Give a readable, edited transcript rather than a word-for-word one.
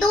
2